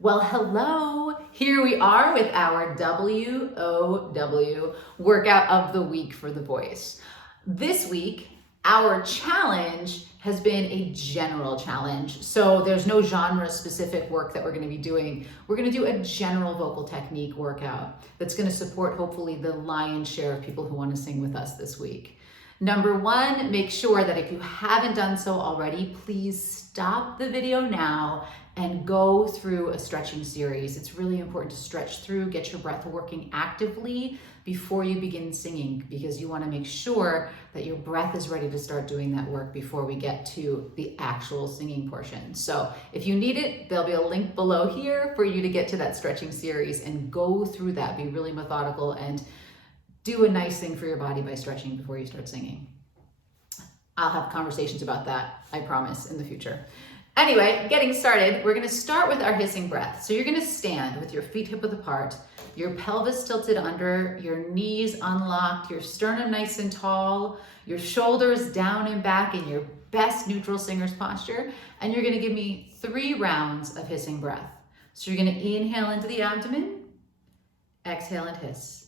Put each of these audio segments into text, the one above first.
Well, hello. Here we are with our WOW workout of the week for the voice. This week, our challenge has been a general challenge. So there's no genre specific work that we're going to be doing. We're going to do a general vocal technique workout that's going to support hopefully the lion's share of people who want to sing with us this week. Number one, make sure that if you haven't done so already, please stop the video now and go through a stretching series. It's really important to stretch through, get your breath working actively before you begin singing, because you want to make sure that your breath is ready to start doing that work before we get to the actual singing portion. So if you need it, there'll be a link below here for you to get to that stretching series and go through that. Be really methodical and do a nice thing for your body by stretching before you start singing. I'll have conversations about that, I promise, in the future. Anyway, getting started, we're gonna start with our hissing breath. So you're gonna stand with your feet hip width apart, your pelvis tilted under, your knees unlocked, your sternum nice and tall, your shoulders down and back in your best neutral singer's posture, and you're gonna give me 3 rounds of hissing breath. So you're gonna inhale into the abdomen, exhale and hiss.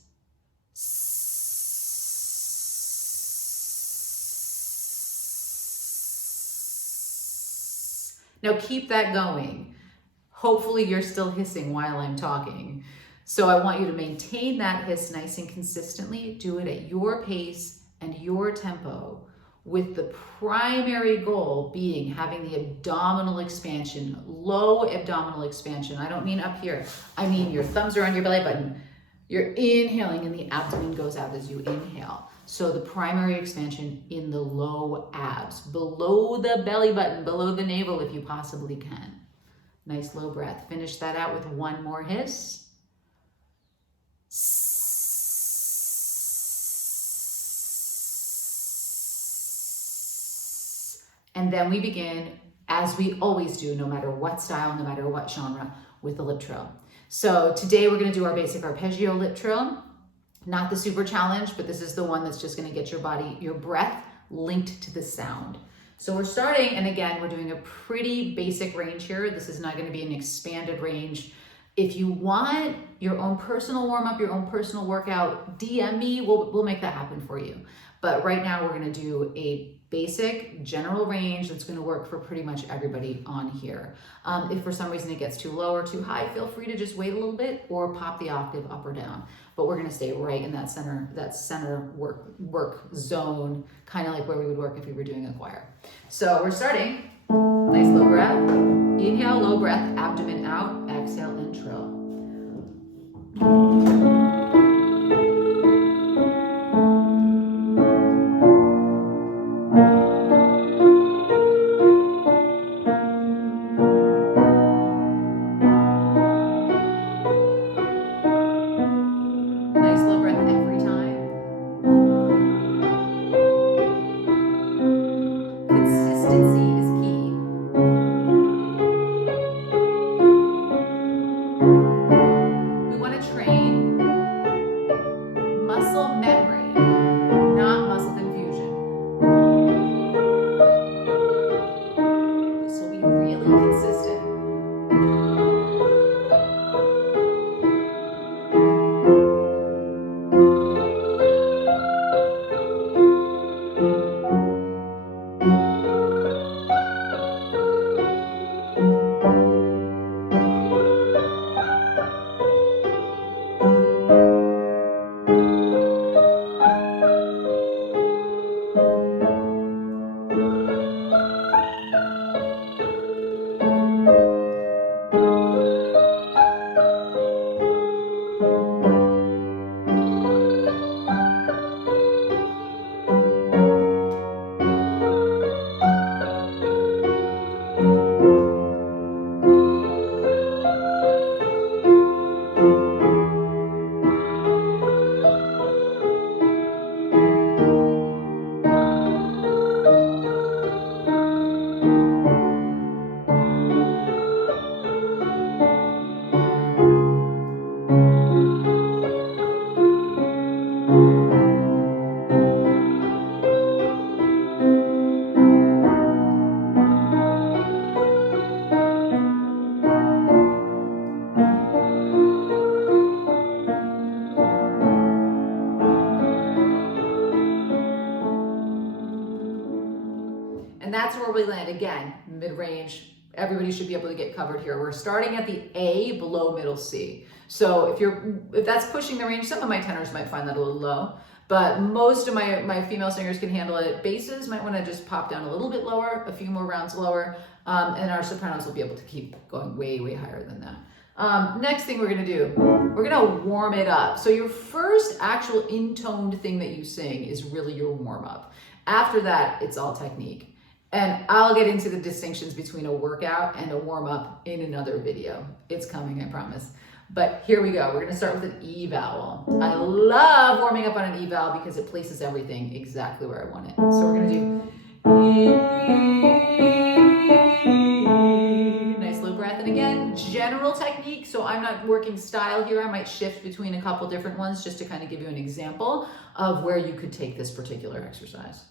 Now keep that going. Hopefully you're still hissing while I'm talking. So I want you to maintain that hiss nice and consistently. Do it at your pace and your tempo, with the primary goal being having the abdominal expansion, low abdominal expansion. I don't mean up here. I mean your thumbs are on your belly button. You're inhaling and the abdomen goes out as you inhale. So the primary expansion in the low abs, below the belly button, below the navel if you possibly can. Nice low breath. Finish that out with 1 more hiss. And then we begin, as we always do, no matter what style, no matter what genre, with the lip trill. So today we're going to do our basic arpeggio lip trill. Not the super challenge, but this is the one that's just going to get your body, your breath linked to the sound. So we're starting, and again, we're doing a pretty basic range here. This is not going to be an expanded range. If you want your own personal warm-up, your own personal workout, DM me, we'll make that happen for you. But right now we're going to do a basic general range that's going to work for pretty much everybody on here. If for some reason it gets too low or too high, feel free to just wait a little bit or pop the octave up or down. But we're going to stay right in that center work zone, kind of like where we would work if we were doing a choir. So we're starting. Nice low breath. Inhale, low breath, abdomen out, exhale and trill. probably land, again, mid-range. Everybody should be able to get covered here. We're starting at the A below middle C. So if that's pushing the range, some of my tenors might find that a little low, but most of my female singers can handle it. Basses might want to just pop down a little bit lower, a few more rounds lower, and our sopranos will be able to keep going way, way higher than that. Next thing we're gonna do, we're gonna warm it up. So your first actual intoned thing that you sing is really your warm up. After that, it's all technique. And I'll get into the distinctions between a workout and a warm up in another video. It's coming, I promise. But here we go. We're gonna start with an E vowel. I love warming up on an E vowel because it places everything exactly where I want it. So we're gonna do E. Nice low breath. And again, general technique. So I'm not working style here. I might shift between a couple different ones just to kind of give you an example of where you could take this particular exercise.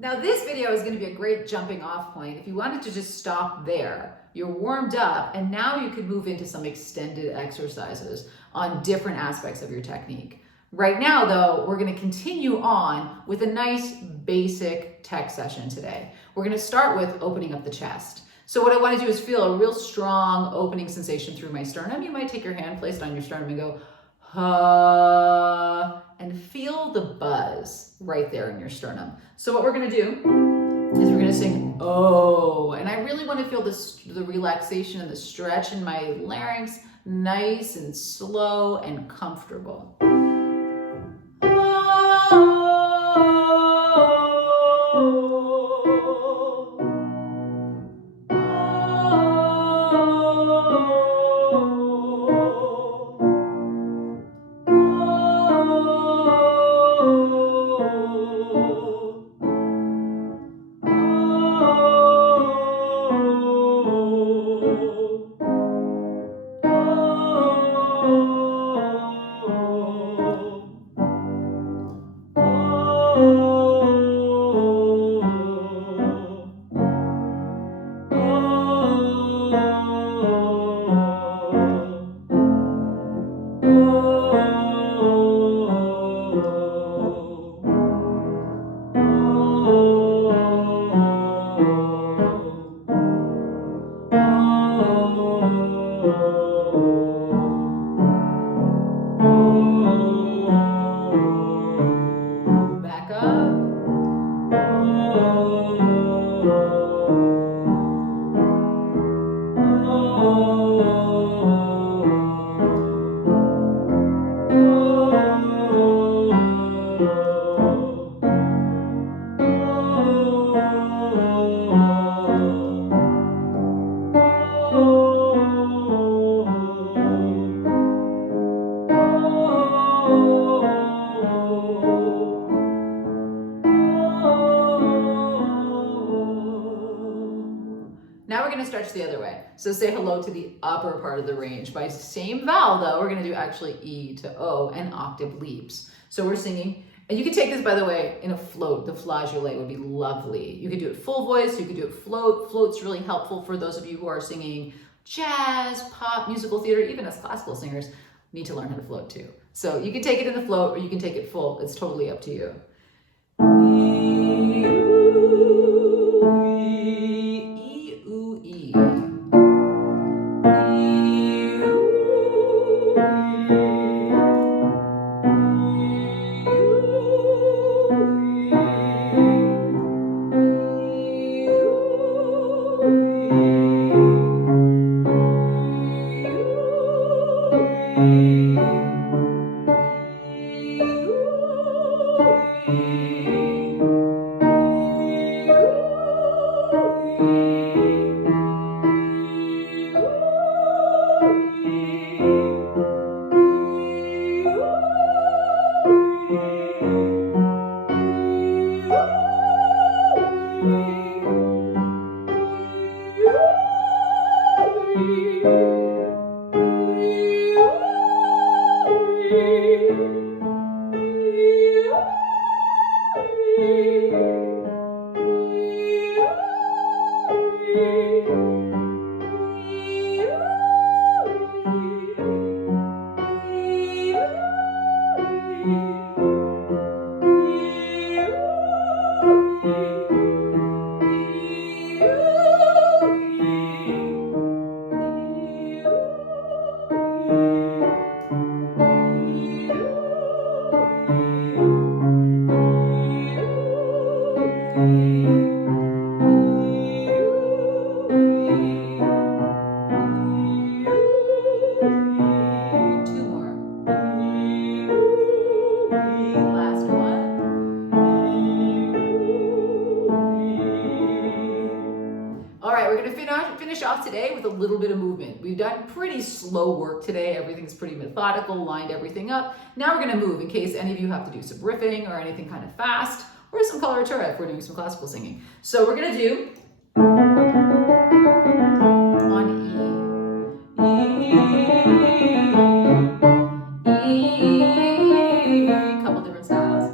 Now this video is going to be a great jumping off point. If you wanted to just stop there, you're warmed up, and now you could move into some extended exercises on different aspects of your technique. Right now though, we're going to continue on with a nice basic tech session today. We're going to start with opening up the chest. So what I want to do is feel a real strong opening sensation through my sternum. You might take your hand, place it on your sternum and go, ha, and feel the buzz right there in your sternum. So what we're gonna do is we're gonna sing oh, and I really want to feel the relaxation and the stretch in my larynx, nice and slow and comfortable. other way. So say hello to the upper part of the range. By same vowel though, we're gonna do actually E to O and octave leaps. So we're singing, and you can take this, by the way, in a float. The flageolet would be lovely. You could do it full voice, you could do it float. Float's really helpful for those of you who are singing jazz, pop, musical theater, even as classical singers, need to learn how to float too. So you can take it in the float or you can take it full. It's totally up to you. Finish off today with a little bit of movement. We've done pretty slow work today. Everything's pretty methodical, lined everything up. Now we're going to move in case any of you have to do some riffing or anything kind of fast, or some coloratura if we're doing some classical singing. So we're going to do on E, a couple different styles.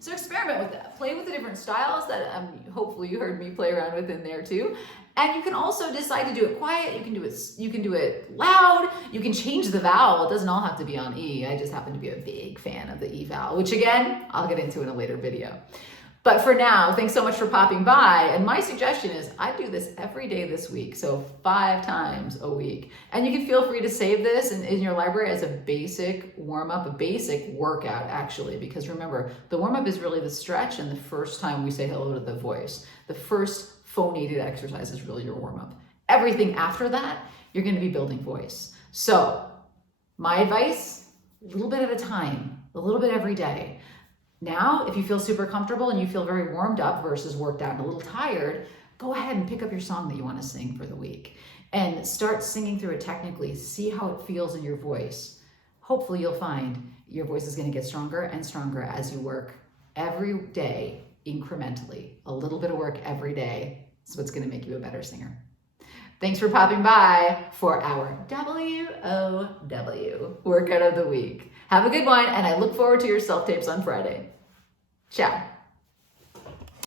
So experiment with that. Play with the different styles that hopefully you heard me play around with in there too. And you can also decide to do it quiet. You can do it loud. You can change the vowel. It doesn't all have to be on E. I just happen to be a big fan of the E vowel, which again, I'll get into in a later video. But for now, thanks so much for popping by. And my suggestion is I do this every day this week, so 5 times a week. And you can feel free to save this in your library as a basic warm-up, a basic workout actually, because remember, the warm-up is really the stretch and the first time we say hello to the voice. The first phonated exercise is really your warm-up. Everything after that, you're gonna be building voice. So my advice, a little bit at a time, a little bit every day. Now, if you feel super comfortable and you feel very warmed up versus worked out and a little tired, go ahead and pick up your song that you want to sing for the week and start singing through it technically. See how it feels in your voice. Hopefully you'll find your voice is going to get stronger and stronger as you work every day incrementally. A little bit of work every day is what's going to make you a better singer. Thanks for popping by for our WOW workout of the week. Have a good one, and I look forward to your self-tapes on Friday. Ciao.